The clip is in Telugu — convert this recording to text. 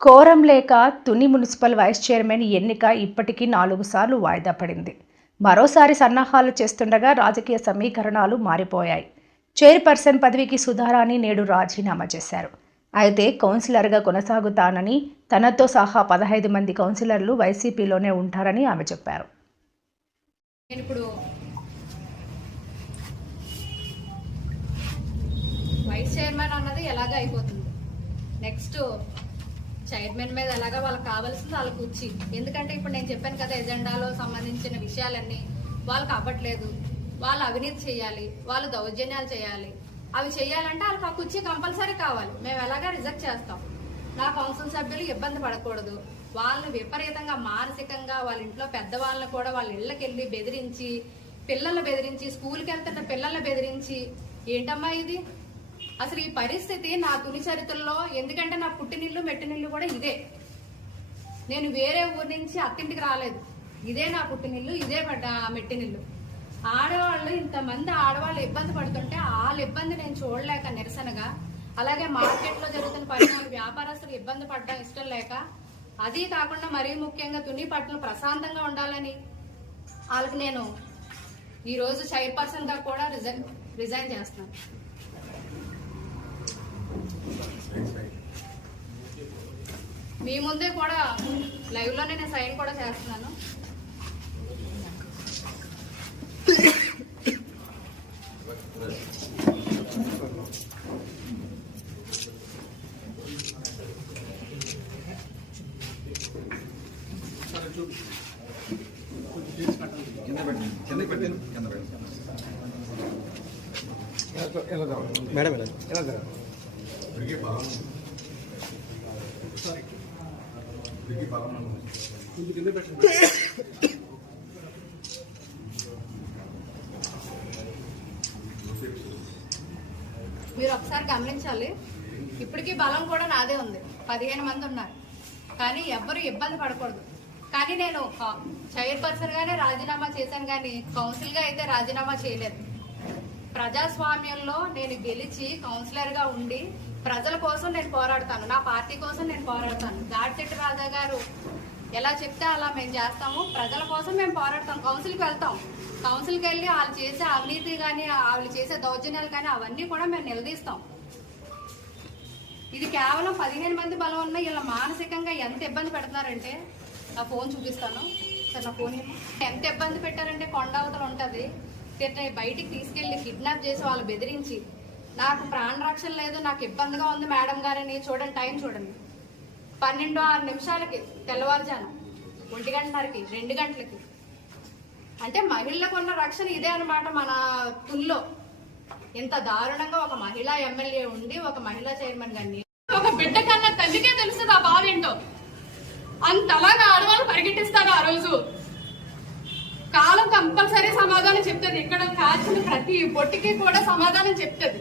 కోరం లేక తుని మున్సిపల్ వైస్ చైర్మన్ ఎన్నిక ఇప్పటికీ నాలుగు సార్లు వాయిదా పడింది. మరోసారి సన్నాహాలు చేస్తుండగా రాజకీయ సమీకరణాలు మారిపోయాయి. చైర్పర్సన్ పదవికి సుధారాణి నేడు రాజీనామా చేశారు. అయితే కౌన్సిలర్గా కొనసాగుతానని తనతో సహా పదహైదు మంది కౌన్సిలర్లు వైసీపీలోనే ఉంటారని ఆమె చెప్పారు. నేను ఇప్పుడు వైస్ చైర్మన్ అన్నది ఎలాగ అయిపోతుంది? నెక్స్ట్ చైర్మన్ మీద ఎలాగా వాళ్ళకి కావాల్సింది వాళ్ళకు వచ్చి ఎందుకంటే ఇప్పుడు నేను చెప్పాను కదా ఎజెండాలో సంబంధించిన విషయాలన్నీ వాళ్ళకి అవ్వట్లేదు. వాళ్ళు అవినీతి చేయాలి వాళ్ళు దౌర్జన్యాలు చేయాలి. అవి చేయాలంటే వాళ్ళకి ఆ కుర్చీ కంపల్సరీ కావాలి. మేము ఎలాగా రిజెక్ట్ చేస్తాం? నా కౌన్సిల్ సభ్యులు ఇబ్బంది పడకూడదు. వాళ్ళని విపరీతంగా మానసికంగా వాళ్ళ ఇంట్లో పెద్దవాళ్ళని కూడా వాళ్ళ ఇళ్ళకి వెళ్ళి బెదిరించి పిల్లల్ని బెదిరించి స్కూల్కి వెళ్తున్న పిల్లల్ని బెదిరించి ఏంటమ్మా ఇది? అసలు ఈ పరిస్థితి నా తుని చరిత్రలో ఎందుకంటే నా పుట్టినిల్లు మెట్టినిల్లు కూడా ఇదే. నేను వేరే ఊరి నుంచి అత్తింటికి రాలేదు. ఇదే నా పుట్టినిల్లు ఇదే పడ్డ మెట్టినిల్లు. ఆడవాళ్ళు ఇంతమంది ఆడవాళ్ళు ఇబ్బంది పడుతుంటే వాళ్ళ ఇబ్బంది నేను చూడలేక నిరసనగా అలాగే మార్కెట్లో జరుగుతున్న పరిణామాలు వ్యాపారస్తులు ఇబ్బంది పడడం ఇష్టం లేక అది కాకుండా మరీ ముఖ్యంగా తుని పట్టణం ప్రశాంతంగా ఉండాలని వాళ్ళకి నేను ఈరోజు చైర్పర్సన్గా కూడా రిజైన్ రిజైన్ చేస్తున్నాను. మీ ముందే కూడా లైవ్లోనే నేను సైన్ కూడా చేస్తున్నాను. మేడం ఎలా ఎలా జరగదు విరిగి బలం విరిగి బలం మీరు ఒకసారి గమనించాలి. ఇప్పటికీ బలం కూడా నాదే ఉంది. పదిహేను మంది ఉన్నారు. కానీ ఎవ్వరు ఇబ్బంది పడకూడదు. కానీ నేను చైర్పర్సన్గానే రాజీనామా చేశాను కానీ కౌన్సిల్గా అయితే రాజీనామా చేయలేదు. ప్రజాస్వామ్యంలో నేను గెలిచి కౌన్సిలర్గా ఉండి ప్రజల కోసం నేను పోరాడతాను నా పార్టీ కోసం నేను పోరాడతాను. దాడిచెట్టు రాజా గారు ఎలా చెప్తే అలా మేము చేస్తాము. ప్రజల కోసం మేము పోరాడతాం. కౌన్సిల్కి వెళ్తాం. కౌన్సిల్కి వెళ్ళి వాళ్ళు చేసే అవినీతి కానీ వాళ్ళు చేసే దౌర్జన్యాలు కానీ అవన్నీ కూడా మేము నిలదీస్తాం. ఇది కేవలం పదిహేను మంది బలం ఉన్న వీళ్ళ మానసికంగా ఎంత ఇబ్బంది పెడుతున్నారంటే నా ఫోన్ చూపిస్తాను. సార్ నా ఫోన్ ఎంత ఇబ్బంది పెట్టారంటే కొండ అవతల ఉంటుంది. బయటికి తీసుకెళ్ళి కిడ్నాప్ చేసి వాళ్ళు బెదిరించి నాకు ప్రాణ రక్షణ లేదు నాకు ఇబ్బందిగా ఉంది మేడం గారని చూడండి టైం చూడండి. పన్నెండు ఆరు నిమిషాలకి తెల్లవారుజాను ఒంటి గంటన్నరకి రెండు గంటలకి. అంటే మహిళలకు ఉన్న రక్షణ ఇదే అన్నమాట మన తుల్లో. ఇంత దారుణంగా ఒక మహిళా ఎమ్మెల్యే ఉండి ఒక మహిళా చైర్మన్ గారిని ఒక బిడ్డ కన్నా తల్లికే తెలుస్తుంది ఆ బాధ ఏంటో అంతలాగా ఆడవాళ్ళు పరిగెట్టిస్తారు ఆ రోజు. కాలం కంపల్సరీ సమాధానం చెప్తుంది. ఇక్కడ కాల్చిన ప్రతి పొట్టికి కూడా సమాధానం చెప్తుంది.